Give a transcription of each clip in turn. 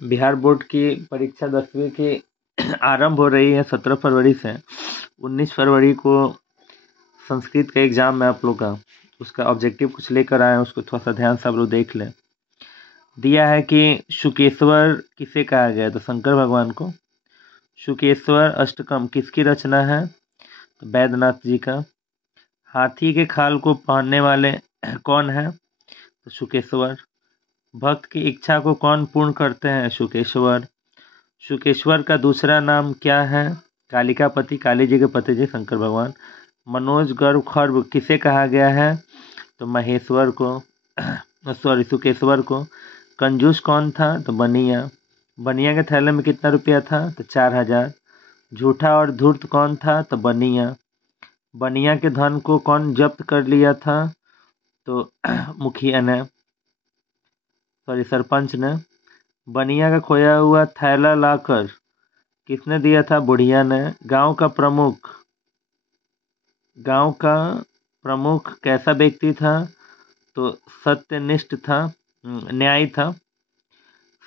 Bihar board की परीक्षा 10वीं की आरंभ हो रही है 17 फरवरी से। 19 फरवरी को संस्कृत का एग्ज़ाम है आप लोग का। उसका ऑब्जेक्टिव कुछ लेकर आए हैं, उसको थोड़ा सा ध्यान से आप लोग देख लें। दिया है कि शुकेश्वर किसे कहा गया है, तो शंकर भगवान को। शुकेश्वर अष्टकम किसकी रचना है, तो बैद्यनाथ जी का। हाथी के खाल को पहनने वाले कौन है, तो शुकेश्वर। भक्त की इच्छा को कौन पूर्ण करते हैं, शुकेश्वर। शुकेश्वर का दूसरा नाम क्या है, कालिकापति, काली जी के पति जी शंकर भगवान। मनोज गर्भ खर्व किसे कहा गया है, तो महेश्वर को सॉरी शुकेश्वर को। कंजूस कौन था, तो बनिया। बनिया के थैले में कितना रुपया था, तो 4000। झूठा और धूर्त कौन था, तो बनिया। बनिया के धन को कौन जब्त कर लिया था, तो मुखिया ने, सॉरी सरपंच ने। बनिया का खोया हुआ थैला लाकर किसने दिया था, बुढ़िया ने। गांव का प्रमुख कैसा व्यक्ति था, तो सत्यनिष्ठ था, न्यायी था।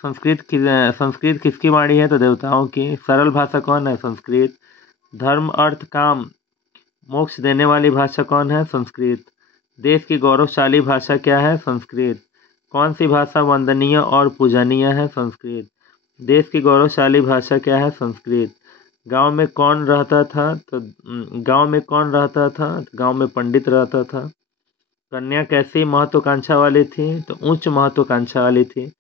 संस्कृत किसकी वाणी है, तो देवताओं की। सरल भाषा कौन है, संस्कृत। धर्म अर्थ काम मोक्ष देने वाली भाषा कौन है, संस्कृत। देश की गौरवशाली भाषा क्या है, संस्कृत। कौन सी भाषा वंदनीय और पूजनीय है, संस्कृत। देश की गौरवशाली भाषा क्या है, संस्कृत। गांव में कौन रहता था, तो गांव में पंडित रहता था। कन्या कैसी महत्वाकांक्षा वाली थी, तो उच्च महत्वाकांक्षा वाली थी।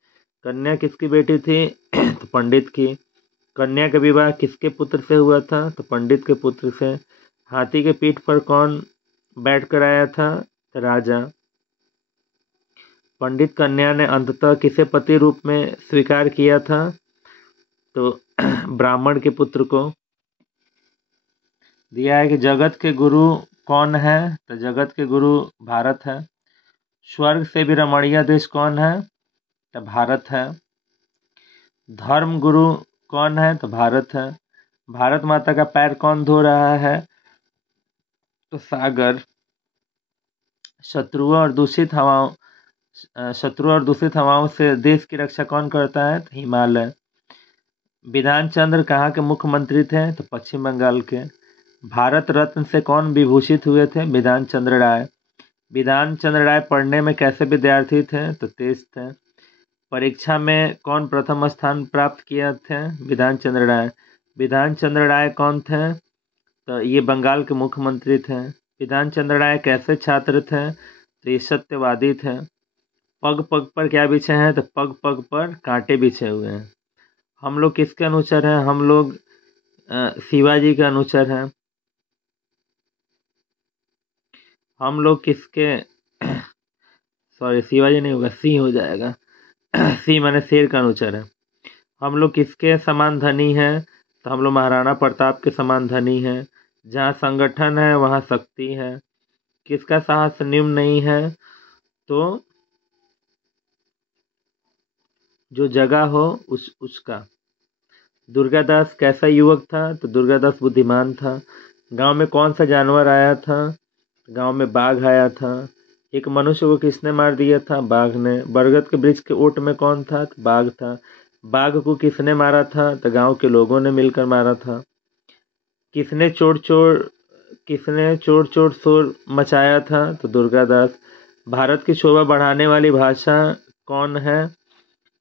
कन्या किसकी बेटी थी, तो पंडित की। कन्या का विवाह किसके पुत्र से हुआ था, तो पंडित के पुत्र से। हाथी के पीठ पर कौन बैठ कर आया था, तो राजा। पंडित कन्या ने अंततः किसे पति रूप में स्वीकार किया था, तो ब्राह्मण के पुत्र को। दिया है कि जगत के गुरु कौन है, तो जगत के गुरु भारत है। स्वर्ग से भी रमणीय देश कौन है, तो भारत है। धर्म गुरु कौन है, तो भारत है। भारत माता का पैर कौन धो रहा है, तो सागर। शत्रुओं और दूषित हवाओं से देश की रक्षा कौन करता है, तो हिमालय। विधान चंद्र कहाँ के मुख्यमंत्री थे, तो पश्चिम बंगाल के। भारत रत्न से कौन विभूषित हुए थे, विधान चंद्र राय। विधान चंद्र राय पढ़ने में कैसे विद्यार्थी थे, तो तेज थे। परीक्षा में कौन प्रथम स्थान प्राप्त किया थे, विधान चंद्र राय। विधान चंद्र राय कौन थे, तो ये बंगाल के मुख्यमंत्री थे। विधान चंद्र राय कैसे छात्र थे, तो ये सत्यवादी थे। पग पग पर क्या बिछे हैं, तो पग पग पर कांटे बिछे हुए हैं। हम लोग किसके अनुचर हैं, हम लोग शिवाजी के अनुचर हैं। हम लोग किसके सॉरी शिवाजी नहीं होगा, सिंह हो जाएगा। सिंह माने शेर का अनुचर है। हम लोग किसके समान धनी हैं, तो हम लोग महाराणा प्रताप के समान धनी हैं। जहाँ संगठन है वहाँ शक्ति है। किसका साहस निम्न नहीं है, तो जो जगह हो उसका। दुर्गादास कैसा युवक था, तो दुर्गादास बुद्धिमान था। गांव में कौन सा जानवर आया था, गांव में बाघ आया था। एक मनुष्य को किसने मार दिया था, बाघ ने। बरगद के वृक्ष के ओट में कौन था, तो बाघ था। बाघ को किसने मारा था, तो गांव के लोगों ने मिलकर मारा था। किसने चोर चोर शोर मचाया था, तो दुर्गादास। भारत की शोभा बढ़ाने वाली भाषा कौन है,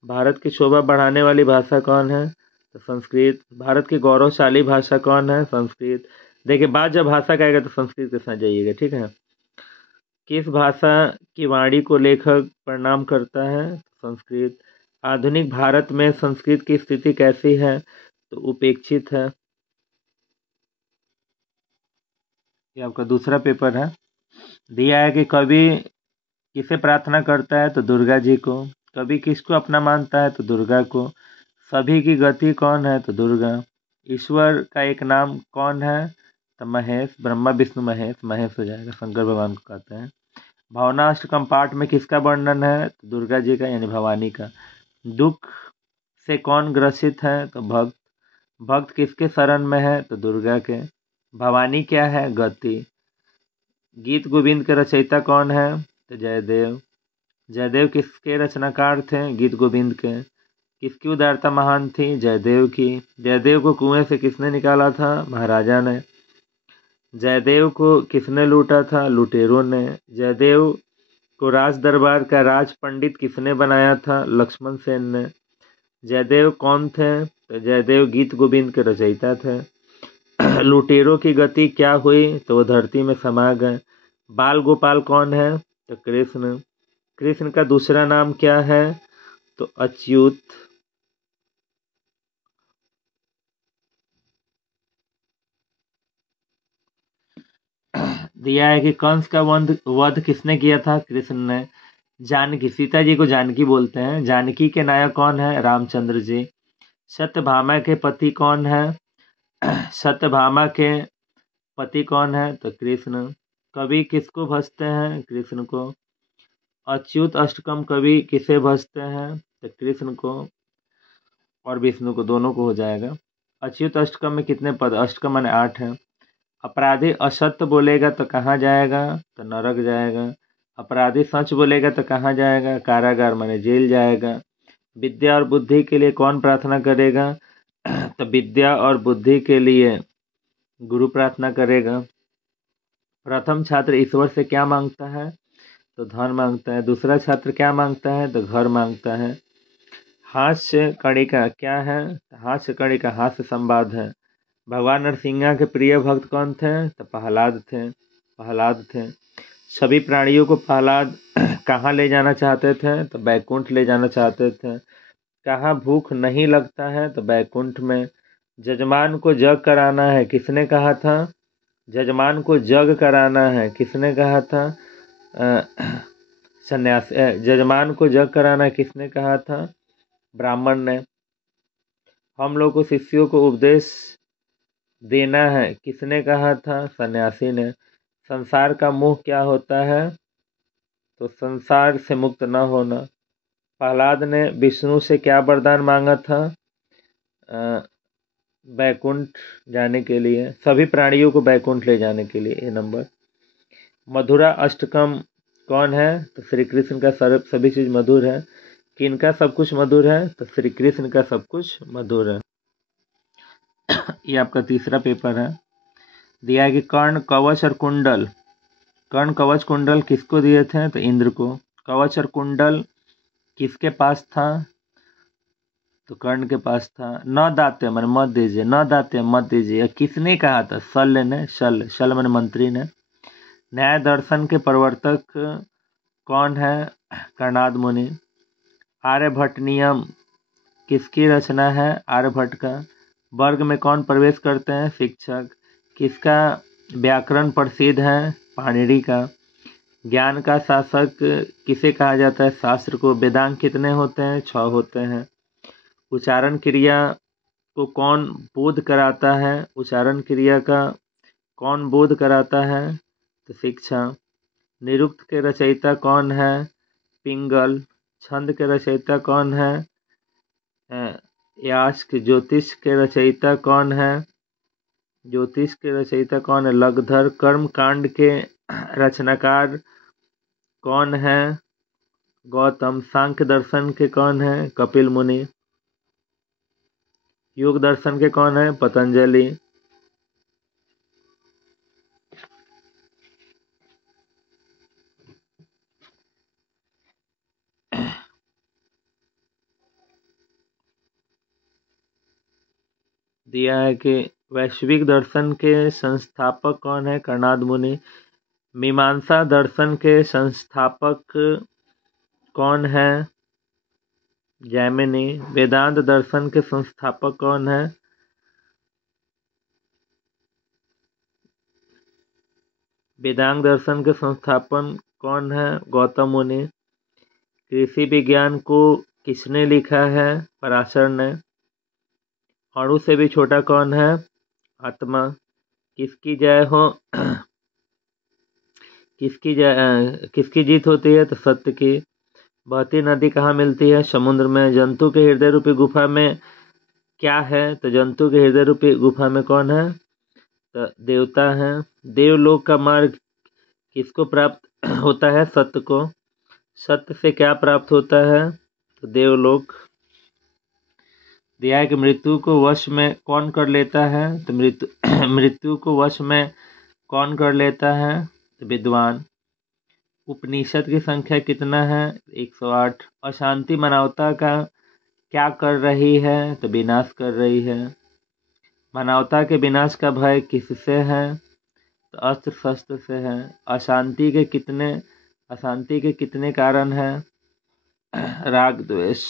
भारत की शोभा बढ़ाने वाली भाषा कौन है, तो संस्कृत। भारत की गौरवशाली भाषा कौन है, संस्कृत। देखिए बात जब भाषा का आएगा तो संस्कृत के साथ जाइएगा, ठीक है। किस भाषा की वाणी को लेखक प्रणाम करता है, संस्कृत। आधुनिक भारत में संस्कृत की स्थिति कैसी है, तो उपेक्षित है। ये आपका दूसरा पेपर है। दिया है कि कवि किसे प्रार्थना करता है, तो दुर्गा जी को। कवि किसको अपना मानता है, तो दुर्गा को। सभी की गति कौन है, तो दुर्गा। ईश्वर का एक नाम कौन है, तो महेश। ब्रह्मा विष्णु महेश, महेश हो जाएगा, शंकर भगवान को कहते हैं। भावनाष्टकम पाठ में किसका वर्णन है, तो दुर्गा जी का यानी भवानी का। दुख से कौन ग्रसित है, तो भक्त। भक्त किसके शरण में है, तो दुर्गा के। भवानी क्या है, गति। गीत गोविंद के रचयिता कौन है, तो जयदेव। जयदेव किसके रचनाकार थे, गीत गोविंद के। किसकी उदारता महान थी? जयदेव की। जयदेव को कुएं से किसने निकाला था? महाराजा ने। जयदेव को किसने लूटा था? लुटेरों ने। जयदेव को राज दरबार का राज पंडित किसने बनाया था? लक्ष्मण सेन ने। जयदेव कौन थे? तो जयदेव गीत गोविंद के रचयिता थे। लुटेरों की गति क्या हुई? तो वो धरती में समा गए। बाल गोपाल कौन है? तो कृष्ण। कृष्ण का दूसरा नाम क्या है? तो अच्युत। दिया है कि कंस का वध किसने किया था? कृष्ण ने। जानकी, सीता जी को जानकी बोलते हैं। जानकी के नायक कौन है? रामचंद्र जी। सत्यभामा के पति कौन है? सत्यभामा के पति कौन है? तो कृष्ण। कवि किसको भजते हैं? कृष्ण को। अच्युत अष्टकम कवि किसे भजते हैं? तो कृष्ण को और विष्णु को, दोनों को हो जाएगा। अच्युत अष्टकम में कितने पद? अष्टकम माने 8 है। अपराधी असत्य बोलेगा तो कहाँ जाएगा? तो नरक जाएगा। अपराधी सच बोलेगा तो कहाँ जाएगा? कारागार माने जेल जाएगा। विद्या और बुद्धि के लिए कौन प्रार्थना करेगा? तो विद्या और बुद्धि के लिए गुरु प्रार्थना करेगा। प्रथम छात्र ईश्वर से क्या मांगता है? तो धन मांगता है। दूसरा छात्र क्या मांगता है? तो घर मांगता है। हास्य कणिका क्या है? हास्य कणिका हास्य संवाद है। भगवान नरसिंह के प्रिय भक्त कौन थे? तो प्रहलाद थे। प्रहलाद थे। सभी प्राणियों को प्रहलाद कहाँ ले जाना चाहते थे? तो बैकुंठ ले जाना चाहते थे। कहाँ भूख नहीं लगता है? तो बैकुंठ में। जजमान को जग कराना है, किसने कहा था? जजमान को जग कराना है, किसने कहा था? सन्यासी। जजमान को जग कराना किसने कहा था? ब्राह्मण ने। हम लोग को शिष्यों को उपदेश देना है, किसने कहा था? सन्यासी ने। संसार का मोह क्या होता है? तो संसार से मुक्त न होना। प्रहलाद ने विष्णु से क्या वरदान मांगा था? बैकुंठ जाने के लिए, सभी प्राणियों को बैकुंठ ले जाने के लिए। ये नंबर। मधुरा अष्टकम कौन है? तो श्री कृष्ण का सभी चीज मधुर है। किनका सब कुछ मधुर है? तो श्री कृष्ण का सब कुछ मधुर है। ये आपका तीसरा पेपर है। दिया है कि कर्ण कवच और कुंडल। कर्ण कवच कुंडल किसको दिए थे? तो इंद्र को। कवच और कुंडल किसके पास था? तो कर्ण के पास था। न दाते मन मत दीजिए, न दाते मत दीजिए, किसने कहा था? शल्य ने। शल मन मंत्री ने। न्याय दर्शन के प्रवर्तक कौन है? कर्णाद मुनि। आर्यभट्ट नियम किसकी रचना है? आर्यभट्ट का। वर्ग में कौन प्रवेश करते हैं? शिक्षक। किसका व्याकरण प्रसिद्ध है? पाणिनि का। ज्ञान का शासक किसे कहा जाता है? शास्त्र को। वेदांग कितने होते हैं? 6 होते हैं। उच्चारण क्रिया को कौन बोध कराता है? उच्चारण क्रिया का कौन बोध कराता है? तो शिक्षा। निरुक्त के रचयिता कौन है? पिंगल। छंद के रचयिता कौन है? यास्क। ज्योतिष के रचयिता कौन है? ज्योतिष के रचयिता कौन है? लगधर। कर्म कांड के रचनाकार कौन है? गौतम। सांख्य दर्शन के कौन है? कपिल मुनि। योग दर्शन के कौन है? पतंजलि। दिया है कि वैश्विक दर्शन के संस्थापक कौन है? कर्णाद मुनि। मीमांसा दर्शन के संस्थापक कौन है? जैमिनी। वेदांत दर्शन के संस्थापक कौन है? वेदांत दर्शन के संस्थापन कौन है? गौतम मुनि। कृषि विज्ञान को किसने लिखा है? पराशर ने। अणु से भी छोटा कौन है? आत्मा। किसकी जय हो? किसकी जीत होती है? तो सत्य की। बहती नदी कहाँ मिलती है? समुद्र में। जंतु के हृदय रूपी गुफा में क्या है? तो जंतु के हृदय रूपी गुफा में कौन है? तो देवता है। देवलोक का मार्ग किसको प्राप्त होता है? सत्य को। सत्य से क्या प्राप्त होता है? तो देवलोक। दिया है कि मृत्यु को वश में कौन कर लेता है, तो मृत्यु को वश में कौन कर लेता है, तो विद्वान। उपनिषद की संख्या कितना है, 108। अशांति मानवता का क्या कर रही है, तो विनाश कर रही है। मानवता के विनाश का भय किससे है, तो अस्त्र शस्त्र से है। अशांति के कितने कारण हैं, राग द्वेष,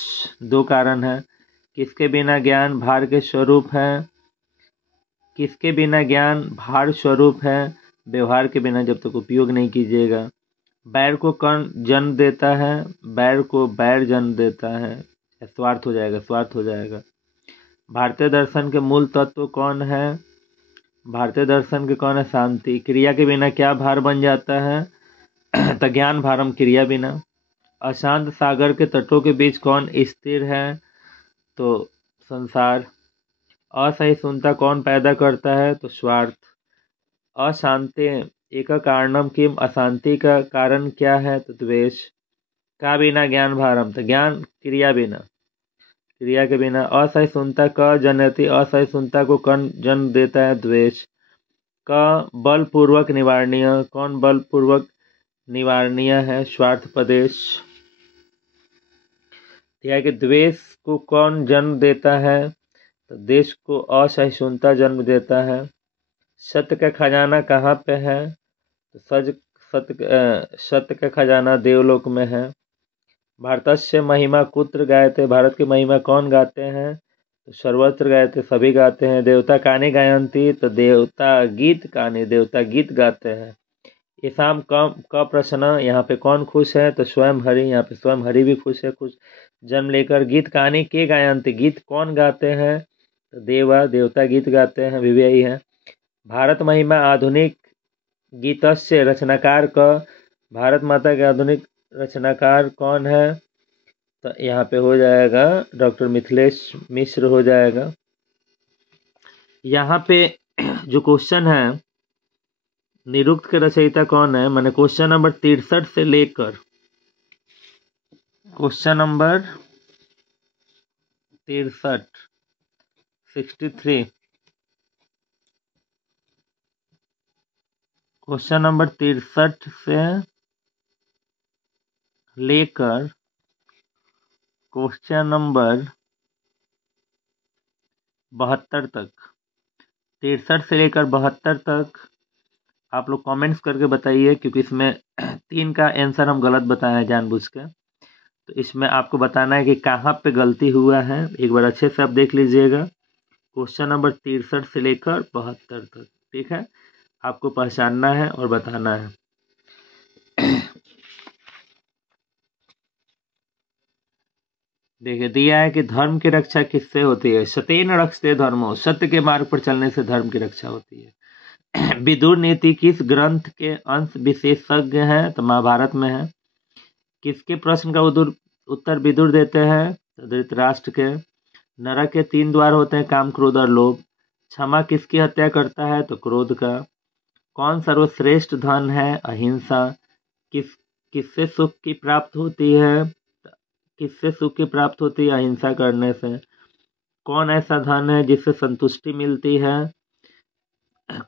2 कारण है। किसके बिना ज्ञान भार के स्वरूप है, किसके बिना ज्ञान भार स्वरूप है, व्यवहार के बिना जब तक उपयोग नहीं कीजिएगा। बैर को कौन जन्म देता है, बैर को बैर जन्म देता है, स्वार्थ हो जाएगा। भारतीय दर्शन के मूल तत्व कौन है, भारतीय दर्शन के कौन है, शांति। क्रिया के बिना क्या भार बन जाता है, तो ज्ञान भारम क्रिया बिना। अशांत सागर के तटों के बीच कौन स्थिर है, तो संसार। असहिष्णुता कौन पैदा करता है, तो स्वार्थ। अशांति एक कारणम किम, अशांति का कारण क्या है, तो द्वेष। का बिना ज्ञान भारम, तो ज्ञान क्रिया के बिना। असहिष्णुता का जनयति, असहिष्णुता को कौन जन्म देता है, द्वेष। का बलपूर्वक निवारणीय, कौन बलपूर्वक निवारणीय है, स्वार्थपदेश। यह कि द्वेष को कौन जन्म देता है, तो देश को असहिष्णुता जन्म देता है। सत्य का खजाना कहाँ पे है, तो सत्य का खजाना देवलोक में है। भारतस्य महिमा कुत्र गायते, भारत की महिमा कौन गाते हैं, तो सर्वत्र गायते, सभी गाते हैं। देवता काने गायंती, तो देवता गीत गाते हैं। ईसाम का प्रश्न, यहाँ पे कौन खुश है, तो स्वयं हरि, यहाँ पे स्वयं हरि भी खुश है, खुश जन्म लेकर। गीत कहानी के गायंती, गीत कौन गाते हैं, तो देवता गीत गाते हैं, विव्ययी है। भारत महिमा आधुनिक गीतस्य रचनाकार का, भारत माता के आधुनिक रचनाकार कौन है, तो यहाँ पे हो जाएगा डॉक्टर मिथिलेश मिश्र हो जाएगा। यहाँ पे जो क्वेश्चन है, निरुक्त के रचयिता कौन है, मैंने क्वेश्चन नंबर 63 से लेकर क्वेश्चन नंबर 63 63 क्वेश्चन नंबर 63 से लेकर क्वेश्चन नंबर 72 तक, 63 से लेकर 72 तक आप लोग कमेंट्स करके बताइए, क्योंकि इसमें 3 का आंसर हम गलत बताए हैं जानबूझ के। तो इसमें आपको बताना है कि कहाँ पे गलती हुआ है, एक बार अच्छे से आप देख लीजिएगा। क्वेश्चन नंबर 63 से लेकर 72 तक, ठीक है, आपको पहचानना है और बताना है। देखिए दिया है कि धर्म की रक्षा किससे होती है, सतेन रक्षते धर्मो, सत्य के मार्ग पर चलने से धर्म की रक्षा होती है। विदुर नीति किस ग्रंथ के अंश विशेषज्ञ हैं, तो महाभारत में है। किसके प्रश्न का उत्तर विदुर देते हैं, तो धृतराष्ट्र के। नरक के 3 द्वार होते हैं, काम क्रोध और लोभ। क्षमा किसकी हत्या करता है, तो क्रोध का। कौन सर्वश्रेष्ठ धन है, अहिंसा। किससे सुख की प्राप्त होती है, किससे सुख की प्राप्त होती है, अहिंसा करने से। कौन ऐसा धन है जिससे संतुष्टि मिलती है,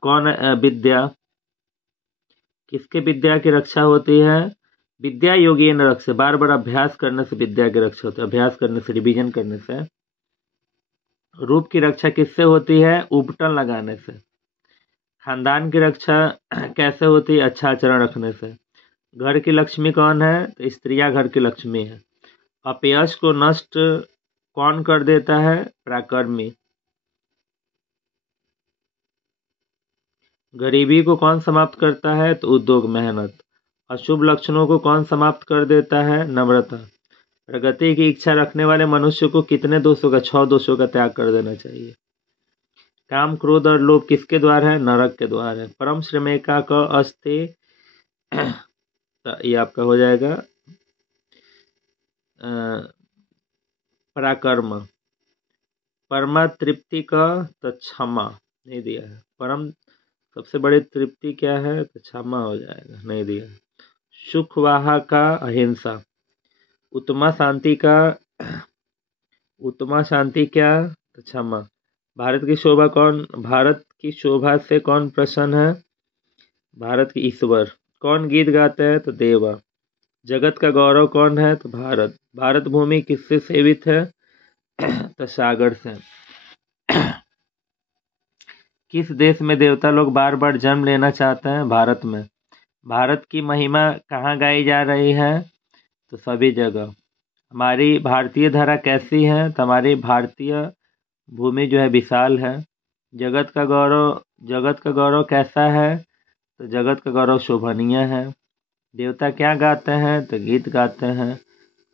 कौन विद्या। किसके विद्या की रक्षा होती है, विद्या योगी न रक्ष, बार बार अभ्यास करने से विद्या की रक्षा होती है, अभ्यास करने से, रिवीजन करने से। रूप की रक्षा किससे होती है, उपटन लगाने से। खानदान की रक्षा कैसे होती है, अच्छा आचरण रखने से। घर की लक्ष्मी कौन है, तो स्त्रियां घर की लक्ष्मी है। अपयश को नष्ट कौन कर देता है, पराक्रमी। गरीबी को कौन समाप्त करता है, तो उद्योग, मेहनत। अशुभ लक्षणों को कौन समाप्त कर देता है, नम्रता। प्रगति की इच्छा रखने वाले मनुष्य को कितने दोषों का, 6 दोषों का त्याग कर देना चाहिए। काम क्रोध और लोभ किसके द्वार है, नरक के द्वार है। परम श्रमेका का अस्ति, ये आपका हो जाएगा पराक्रम। परमा तृप्ति का, तो क्षमा नहीं दिया है। परम सबसे बड़ी तृप्ति क्या है, तो क्षमा हो जाएगा, नहीं दिया। सुखवाहा का, अहिंसा। उत्तमा शांति का, उत्तमा शांति क्या? तो क्षमा। भारत की शोभा से कौन प्रसन्न है? भारत के ईश्वर। कौन गीत गाते हैं? तो देवा। जगत का गौरव कौन है? तो भारत। भारत भूमि किससे सेवित है? तो सागर से। किस देश में देवता लोग बार बार जन्म लेना चाहते हैं? भारत में। भारत की महिमा कहाँ गाई जा रही है? तो सभी जगह। हमारी भारतीय धरा कैसी है? तो हमारी भारतीय भूमि जो है विशाल है। जगत का गौरव कैसा है? तो जगत का गौरव शोभनीय है। देवता क्या गाते हैं? तो गीत गाते हैं।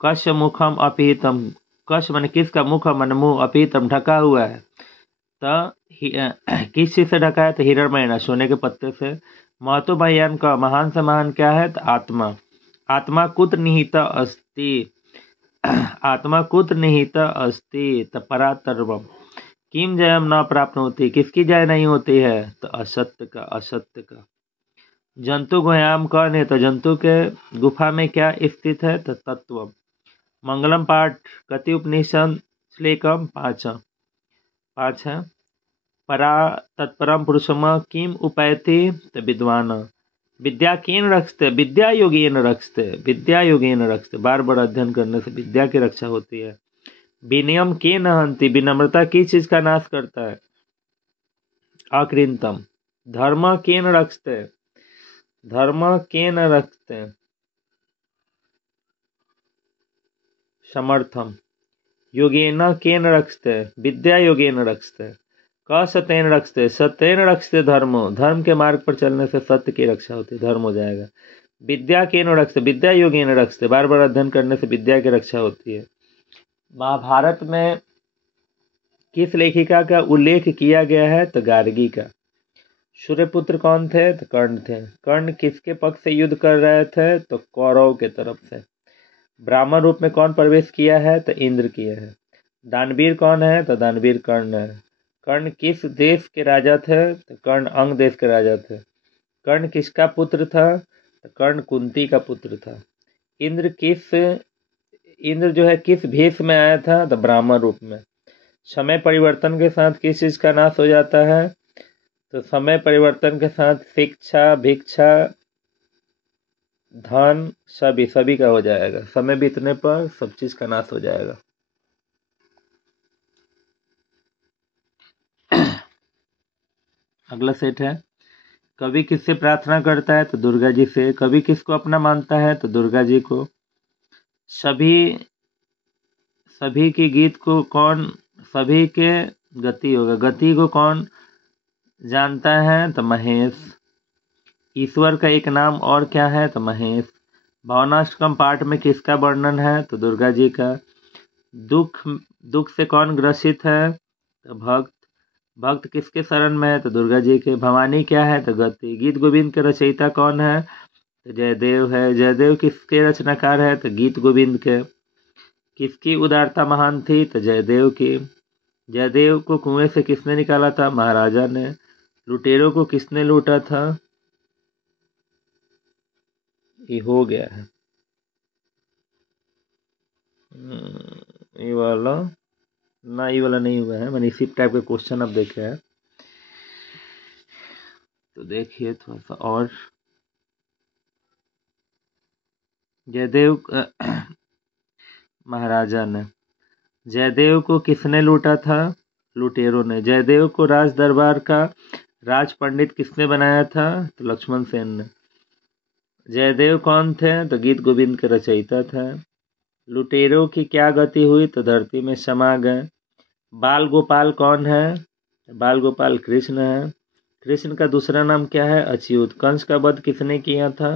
कश मुखम अपीतम। कश मन किसका? मुख मन मुंह, अपीतम ढका हुआ है। तो किस चीज से ढका है? तो हिरणमय, सोने के पत्ते से। महतो भयान का महान से महान क्या है? तो आत्मा। आत्मा कुत्र निहित अस्ति। आत्मा कुत्र निहित अस्ति परातर्वम। किम जयम न प्राप्त होती। किसकी जय नहीं होती है? तो असत्य का। जंतु गुह्याम कौन है? तो जंतु के गुफा में क्या स्थित है? तो तत्व। मंगलम पाठ कति उपनिषद श्लोकम 5 है। परा तत्परम पुरुषम किम उपैति? तो विद्वान। विद्या केन रक्षते? विद्या योगेन रक्षते। बार बार अध्ययन करने से विद्या की रक्षा होती है। विनयम केन हंति। विनम्रता किस चीज का नाश करता है? अकृतम। धर्म केन रक्षते? समर्थम। योगेन केन रक्षते? विद्या योगेन रक्षते। क सत्येन रक्षते? सत्येन रक्षते धर्मो। धर्म के मार्ग पर चलने से सत्य की रक्षा होती है, धर्म हो जाएगा। विद्या केन रक्षते? विद्या योगेन रक्षते। बार बार अध्ययन करने से विद्या की रक्षा होती है। महाभारत में किस लेखिका का उल्लेख किया गया है? तो गार्गी का। सूर्यपुत्र कौन थे? तो कर्ण थे। कर्ण किसके पक्ष से युद्ध कर रहे थे? तो कौरव के तरफ से। ब्राह्मण रूप में कौन प्रवेश किया है? तो इंद्र किए हैं। दानवीर कौन है? तो दानवीर कर्ण है। कर्ण किस देश के राजा थे? तो कर्ण अंग देश के राजा थे। कर्ण किसका पुत्र था? तो कर्ण कुंती का पुत्र था। इंद्र जो है किस भेष में आया था? तो ब्राह्मण रूप में। समय परिवर्तन के साथ किस चीज का नाश हो जाता है? तो समय परिवर्तन के साथ शिक्षा, भिक्षा, धन सभी का हो जाएगा। समय बीतने पर सब चीज का नाश हो जाएगा। अगला सेट है। कवि किससे प्रार्थना करता है? तो दुर्गा जी से। कवि किसको अपना मानता है? तो दुर्गा जी को। सभी के गीत को कौन? सभी के गति होगा। गति को कौन जानता है? तो महेश। ईश्वर का एक नाम और क्या है? तो महेश। भावनाष्टकम पाठ में किसका वर्णन है? तो दुर्गा जी का। दुख से कौन ग्रसित है? तो भक्त। भक्त किसके शरण में है? तो दुर्गा जी के। भवानी क्या है? तो गति। गीत गोविंद के रचयिता कौन है? तो जयदेव है। जयदेव किसके रचनाकार है? तो गीत गोविंद के। किसकी उदारता महान थी? तो जयदेव की। जयदेव को कुएं से किसने निकाला था? महाराजा ने। लुटेरों को किसने लूटा था? ये हो गया है। ये वाला नहीं हुआ है। मैंने इसी टाइप के क्वेश्चन अब देखे हैं, तो देखिए थोड़ा सा और। जयदेव महाराजा ने। जयदेव को किसने लूटा था? लुटेरों ने। जयदेव को राज दरबार का राज पंडित किसने बनाया था? तो लक्ष्मण सेन ने। जयदेव कौन थे? तो गीत गोविंद के रचयिता थे। लुटेरों की क्या गति हुई? तो धरती में समा गए। बाल गोपाल कौन है? बाल गोपाल कृष्ण है। कृष्ण का दूसरा नाम क्या है? अच्युत। कंस का वध किसने किया था?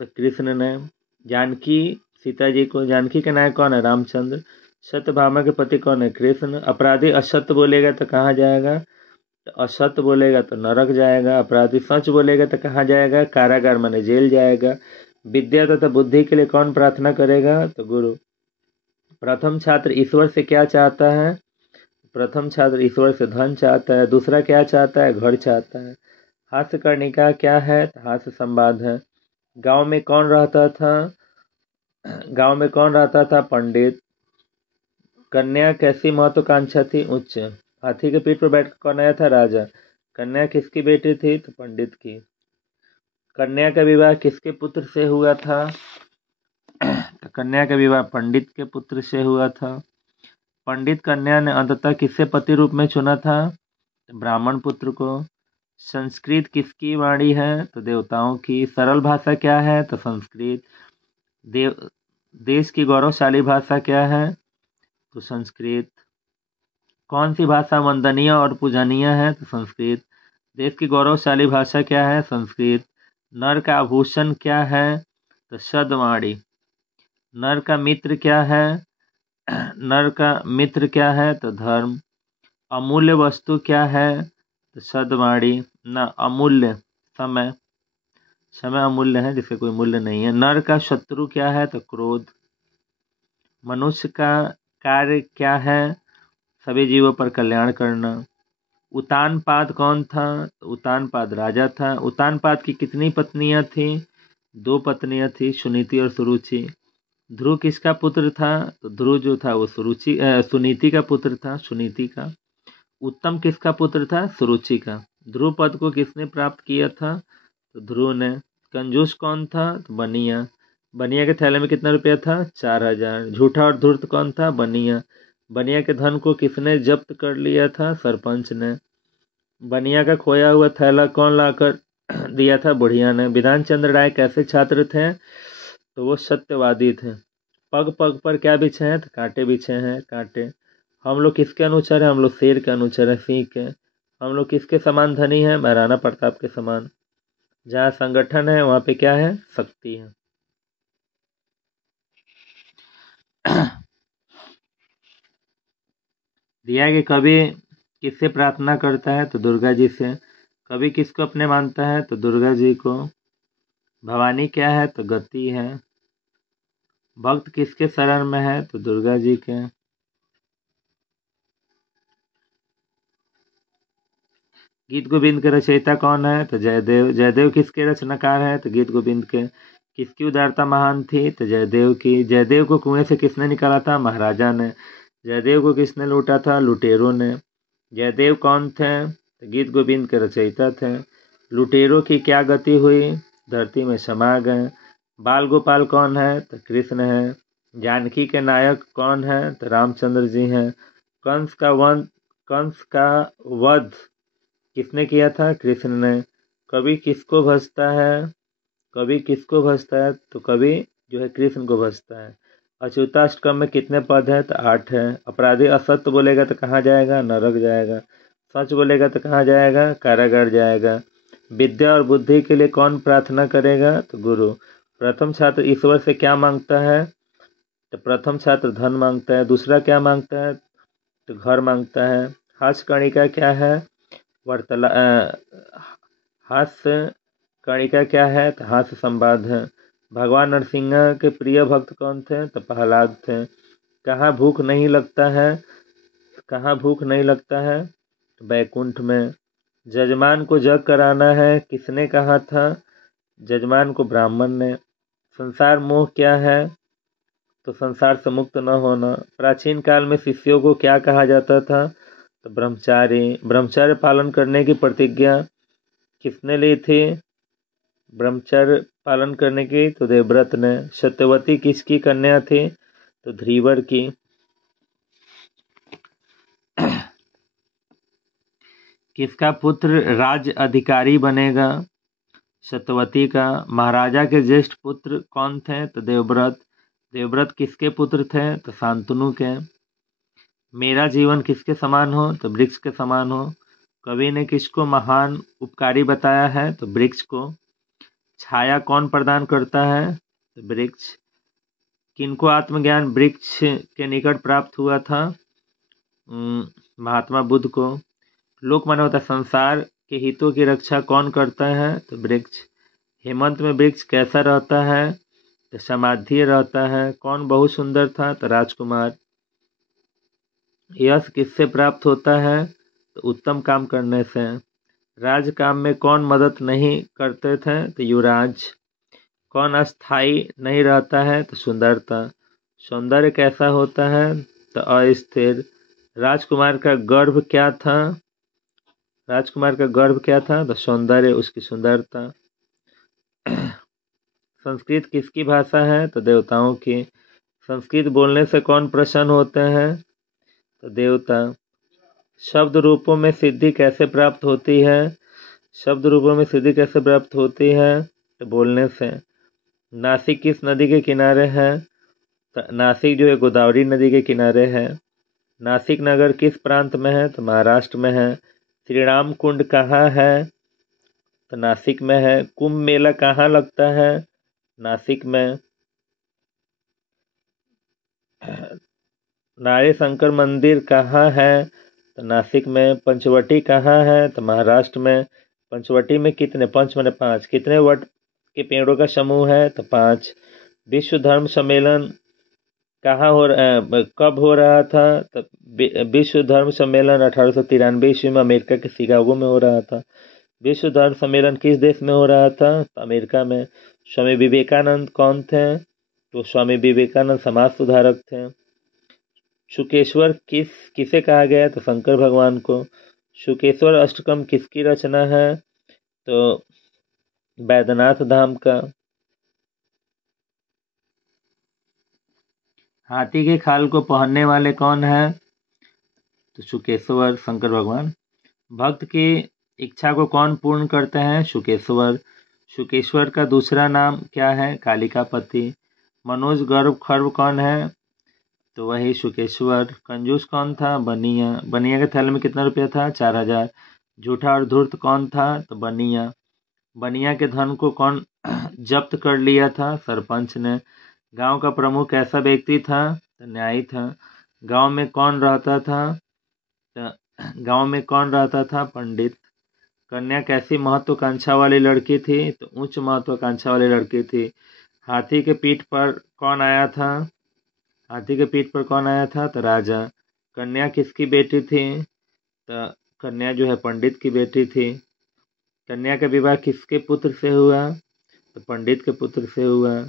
तो कृष्ण ने। जानकी सीता जी को। जानकी के नायक कौन है? रामचंद्र। सत्यभामा के पति कौन है? कृष्ण। अपराधी असत्य बोलेगा तो कहाँ जाएगा? तो असत्य बोलेगा तो नरक जाएगा। अपराधी सच बोलेगा तो कहाँ जाएगा? कारागार माने जेल जाएगा। विद्या तथा बुद्धि के लिए कौन प्रार्थना करेगा? तो गुरु। प्रथम छात्र ईश्वर से क्या चाहता है? प्रथम छात्र ईश्वर से धन चाहता है। दूसरा क्या चाहता है? घर चाहता है। हास्य कर्णिका क्या है? हास्य संवाद है। गांव में कौन रहता था? पंडित। कन्या कैसी महत्वाकांक्षा थी? उच्च। हाथी के पीठ पर बैठ कौन आया था? राजा। कन्या किसकी बेटी थी? तो पंडित की। कन्या का विवाह किसके पुत्र से हुआ था? तो कन्या का विवाह पंडित के पुत्र से हुआ था। पंडित कन्या ने अंततः किसे पति रूप में चुना था? तो ब्राह्मण पुत्र को। संस्कृत किसकी वाणी है? तो देवताओं की। सरल भाषा क्या है? तो संस्कृत। देश की गौरवशाली भाषा क्या है? तो संस्कृत। कौन सी भाषा वंदनीय और पूजनीय है? तो संस्कृत। देश की गौरवशाली भाषा क्या है? संस्कृत। नर का आभूषण क्या है? तो सद्वाणी। नर का मित्र क्या है? नर का मित्र क्या है? तो धर्म। अमूल्य वस्तु क्या है? तो सद्वाणी। न अमूल्य समय। समय अमूल्य है जिसका कोई मूल्य नहीं है। नर का शत्रु क्या है? तो क्रोध। मनुष्य का कार्य क्या है? सभी जीवों पर कल्याण करना। उतानपाद कौन था? तो उतानपाद राजा था। उतानपाद की कितनी पत्नियां थी? 2 पत्नियां थी, सुनीति और सुरुचि। ध्रुव किसका पुत्र था? तो ध्रुव जो था वो सुनीति का पुत्र था, सुनीति का। उत्तम किसका पुत्र था? सुरुचि का। ध्रुव पद को किसने प्राप्त किया था? तो ध्रुव ने। कंजूस कौन था? तो बनिया। बनिया के थैले में कितना रुपया था? 4000। झूठा और धूर्त कौन था? बनिया। बनिया के धन को किसने जब्त कर लिया था? सरपंच ने। बनिया का खोया हुआ थैला कौन लाकर दिया था? बुढ़िया ने। विधान चंद्र राय कैसे छात्र थे? तो वो सत्यवादी थे। पग पग पर क्या बिछे हैं? तो कांटे बिछे हैं, कांटे। हम लोग किसके अनुचर हैं? हम लोग शेर के अनुचर हैं, सिंह के। हम लोग किसके समान धनी हैं? महाराणा प्रताप के समान। जहाँ संगठन है वहाँ पे क्या है? शक्ति है। दिया कि कवि किससे प्रार्थना करता है? तो दुर्गा जी से। कवि किसको अपने मानता है? तो दुर्गा जी को। भवानी क्या है? तो गति है। भक्त किसके शरण में है? तो दुर्गा जी के। गीत गोविंद के रचयिता कौन है? तो जयदेव। जयदेव किसके रचनाकार है? तो गीत गोविंद के। किसकी उदारता महान थी? तो जयदेव की। जयदेव को कुएं से किसने निकाला था? महाराजा ने। जयदेव को किसने लूटा था? लुटेरों ने। जयदेव कौन थे? तो गीत गोविंद के रचयिता थे। लुटेरों की क्या गति हुई? धरती में समा गए। बाल गोपाल कौन है? तो कृष्ण है। जानकी के नायक कौन है? तो रामचंद्र जी हैं। कंस का वध किसने किया था? कृष्ण ने। कवि किसको भजता है? कवि किसको भजता है? तो कवि जो है कृष्ण को भजता है। अच्युताष्टकम में कितने पद है? तो 8 है। अपराधी असत्य बोलेगा तो कहाँ जाएगा? नरक जाएगा। सच बोलेगा तो कहाँ जाएगा? कारागार जाएगा। विद्या और बुद्धि के लिए कौन प्रार्थना करेगा? तो गुरु। प्रथम छात्र ईश्वर से क्या मांगता है? तो प्रथम छात्र धन मांगता है। दूसरा क्या मांगता है? तो घर मांगता है। हास्य कणिका क्या है? वार्ताला हास्य कणिका क्या है? तो हास्य संवाद है। भगवान नरसिंह के प्रिय भक्त कौन थे? तो प्रहलाद थे। कहाँ भूख नहीं लगता है? कहाँ भूख नहीं लगता है? तो बैकुंठ में। जजमान को जग कराना है किसने कहा था? जजमान को ब्राह्मण ने। संसार मोह क्या है? तो संसार से मुक्त न होना। प्राचीन काल में शिष्यों को क्या कहा जाता था? तो ब्रह्मचारी। ब्रह्मचर्य पालन करने की प्रतिज्ञा किसने ली थी? ब्रह्मचर्य पालन करने की तो देवव्रत ने। सत्यवती किसकी कन्या थी? तो ध्रीवर की। किसका पुत्र राज्य अधिकारी बनेगा? सत्यवती का। महाराजा के ज्येष्ठ पुत्र कौन थे? तो देवव्रत। देवव्रत किसके पुत्र थे? तो शांतनु के। मेरा जीवन किसके समान हो? तो वृक्ष के समान हो। कवि ने किसको महान उपकारी बताया है? तो वृक्ष को। छाया कौन प्रदान करता है? तो वृक्ष। किनको आत्मज्ञान वृक्ष के निकट प्राप्त हुआ था? महात्मा बुद्ध को। लोक मान्य होता संसार के हितों की रक्षा कौन करता है? तो वृक्ष। हेमंत में वृक्ष कैसा रहता है? तो समाधि रहता है। कौन बहुत सुंदर था? तो राजकुमार। यश किससे प्राप्त होता है? तो उत्तम काम करने से। राज काम में कौन मदद नहीं करते थे? तो युवराज। कौन अस्थाई नहीं रहता है? तो सुंदरता। सौंदर्य कैसा होता है? तो अस्थिर। राजकुमार का गर्भ क्या था? राजकुमार का गर्भ क्या था? तो सौंदर्य, उसकी सुंदरता। संस्कृत किसकी भाषा है? तो देवताओं की। संस्कृत बोलने से कौन प्रसन्न होते हैं? तो देवता। शब्द रूपों में सिद्धि कैसे प्राप्त होती है? शब्द रूपों में सिद्धि कैसे प्राप्त होती है? तो बोलने से। नासिक किस नदी के किनारे है? तो नासिक जो है गोदावरी नदी के किनारे है। नासिक नगर किस प्रांत में है? तो महाराष्ट्र में है। श्री राम कुंड कहाँ है? तो नासिक में है। कुंभ मेला कहाँ लगता है? नासिक में। नारी शंकर मंदिर कहाँ है? तो नासिक में। पंचवटी कहाँ है? तो महाराष्ट्र में। पंचवटी में कितने, पंच माने 5, कितने वट के पेड़ों का समूह है? तो 5। विश्व धर्म सम्मेलन कहाँ कब हो रहा था? तो विश्व धर्म सम्मेलन 1893 ईस्वी में अमेरिका के शिकागो में हो रहा था। विश्व धर्म सम्मेलन किस देश में हो रहा था? तो अमेरिका में। स्वामी विवेकानंद कौन थे? तो स्वामी विवेकानंद समाज सुधारक थे। शुकेश्वर किसे कहा गया है? तो शंकर भगवान को। शुकेश्वर अष्टकम किसकी रचना है? तो बैद्यनाथ धाम का। हाथी के खाल को पहनने वाले कौन है? तो शुकेश्वर, शंकर भगवान। भक्त की इच्छा को कौन पूर्ण करते हैं? शुकेश्वर। शुकेश्वर का दूसरा नाम क्या है? कालिकापति। मनोज गर्भ खर्व कौन है? तो वही शुकेश्वर। कंजूस कौन था? बनिया। बनिया के थैले में कितना रुपया था? 4000। झूठा और धूर्त कौन था? तो बनिया। बनिया के धन को कौन जब्त कर लिया था? सरपंच ने। गांव का प्रमुख ऐसा व्यक्ति था? तो न्यायी था। गांव में कौन रहता था? तो गांव में कौन रहता था? पंडित। कन्या कैसी महत्वाकांक्षा वाली लड़की थी? तो उच्च महत्वाकांक्षा वाली लड़की थी। हाथी के पीठ पर कौन आया था? हाथी के पीठ पर कौन आया था? तो राजा। कन्या किसकी बेटी थी? तो कन्या जो है पंडित की बेटी थी। कन्या का विवाह किसके पुत्र से हुआ? तो पंडित के पुत्र से हुआ।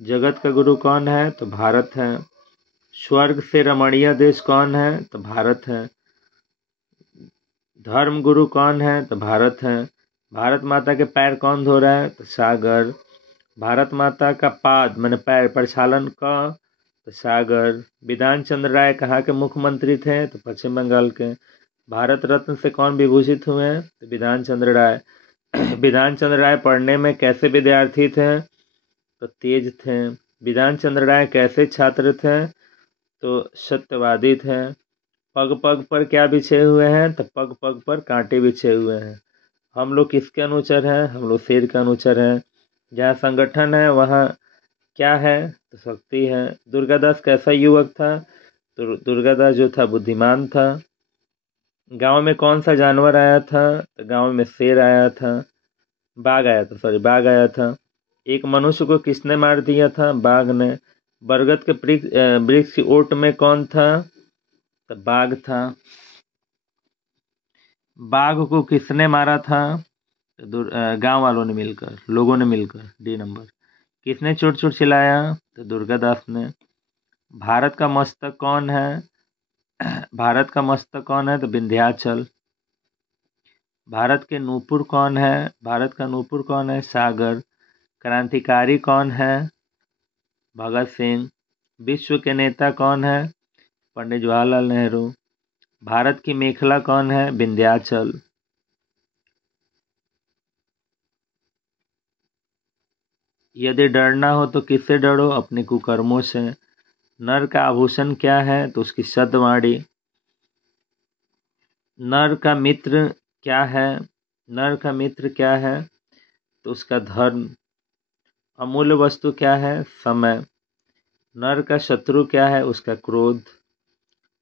जगत का गुरु कौन है? तो भारत है। स्वर्ग से रमणीय देश कौन है? तो भारत है। धर्म गुरु कौन है? तो भारत है। भारत माता के पैर कौन धो रहा है? तो सागर। भारत माता का पाद माने पैर प्रक्षालन का? तो सागर। बिधान चंद्र राय कहाँ के मुख्यमंत्री थे? तो पश्चिम बंगाल के। भारत रत्न से कौन विभूषित हुए? तो बिधान चंद्र राय। बिधान चंद्र राय पढ़ने में कैसे विद्यार्थी थे? तो तेज थे। बिधान चंद्र राय कैसे छात्र थे? तो सत्यवादी थे। पग पग पर क्या बिछे हुए हैं? तो पग पग पर कांटे बिछे हुए हैं। हम लोग किसके अनुचर हैं? हम लोग शेर के अनुचर हैं। जहाँ संगठन है वहाँ क्या है? तो शक्ति है। दुर्गादास कैसा युवक था? तो दुर्गादास जो था बुद्धिमान था। गांव में कौन सा जानवर आया था? तो गांव में शेर आया था। बाघ आया था, सॉरी, बाघ आया था। एक मनुष्य को किसने मार दिया था? बाघ ने। बरगद के वृक्ष की ओट में कौन था? तो बाघ था। बाघ को किसने मारा था? तो गांव वालों ने मिलकर, लोगों ने मिलकर। D number. किसने चोट चोट चिल्लाया? तो दुर्गादास ने। भारत का मस्तक कौन है? भारत का मस्तक कौन है? तो विंध्याचल। भारत के नूपुर कौन है? भारत का नूपुर कौन है? सागर। क्रांतिकारी कौन है? भगत सिंह। विश्व के नेता कौन है? पंडित जवाहरलाल नेहरू। भारत की मेखला कौन है? विंध्याचल। यदि डरना हो तो किससे डरो? अपने कुकर्मों से। नर का आभूषण क्या है? तो उसकी सद्वाणी। नर का मित्र क्या है? नर का मित्र क्या है? तो उसका धर्म। अमूल्य वस्तु क्या है? समय। नर का शत्रु क्या है? उसका क्रोध।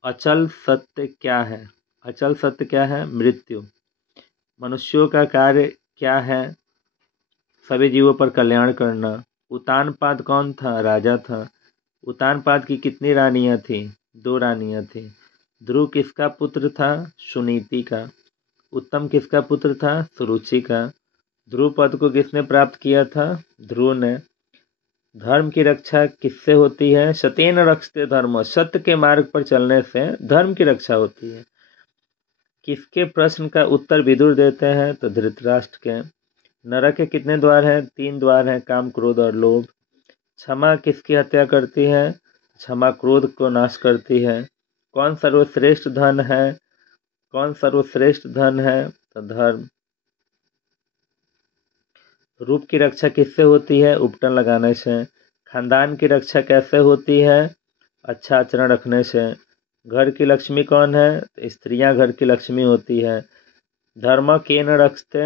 अचल सत्य क्या है? अचल सत्य क्या है? मृत्यु। मनुष्यों का कार्य क्या है? सभी जीवों पर कल्याण करना। उतानपाद कौन था? राजा था। उतानपाद की कितनी रानियां थी? 2 रानियां थी। ध्रुव किसका पुत्र था? सुनीति का। उत्तम किसका पुत्र था? सुरुचि का। ध्रुव पद को किसने प्राप्त किया था? ध्रुव ने। धर्म की रक्षा किससे होती है? सत्येन रक्षते धर्म, सत्य के मार्ग पर चलने से धर्म की रक्षा होती है। किसके प्रश्न का उत्तर विदुर देते हैं? तो धृतराष्ट्र के। नरक के कितने द्वार हैं? 3 द्वार हैं, काम, क्रोध और लोभ। क्षमा किसकी हत्या करती है? क्षमा क्रोध को नाश करती है। कौन सर्वश्रेष्ठ धन है? कौन सर्वश्रेष्ठ धन है? तो धर्म। रूप की रक्षा किससे होती है? उपटन लगाने से। खानदान की रक्षा कैसे होती है? अच्छा आचरण रखने से। घर की लक्ष्मी कौन है? तो स्त्रियां घर की लक्ष्मी होती है। धर्म केन रक्षते?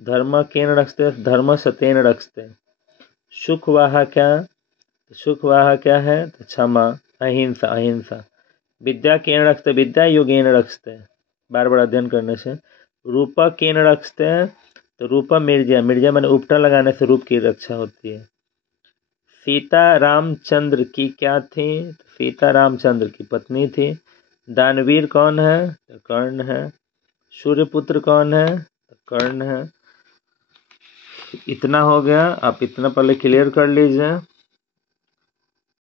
धर्म केन रक्षते? धर्म सतेन रक्षते। सुखवाह क्या? सुखवाह क्या है? तो क्षमा, अहिंसा, अहिंसा। विद्या केन रखते? विद्या योगेन रखते, बार बार अध्ययन करने से। रूपा केन रखते हैं? तो रूपा मिर्जा, मिर्जा मैंने उपटा लगाने से रूप की रक्षा होती है। सीता रामचंद्र की क्या थी? तो सीता रामचंद्र की पत्नी थी। दानवीर कौन है? तो कर्ण है। सूर्यपुत्र कौन है? तो कर्ण है। इतना हो गया, आप इतना पहले क्लियर कर लीजिए।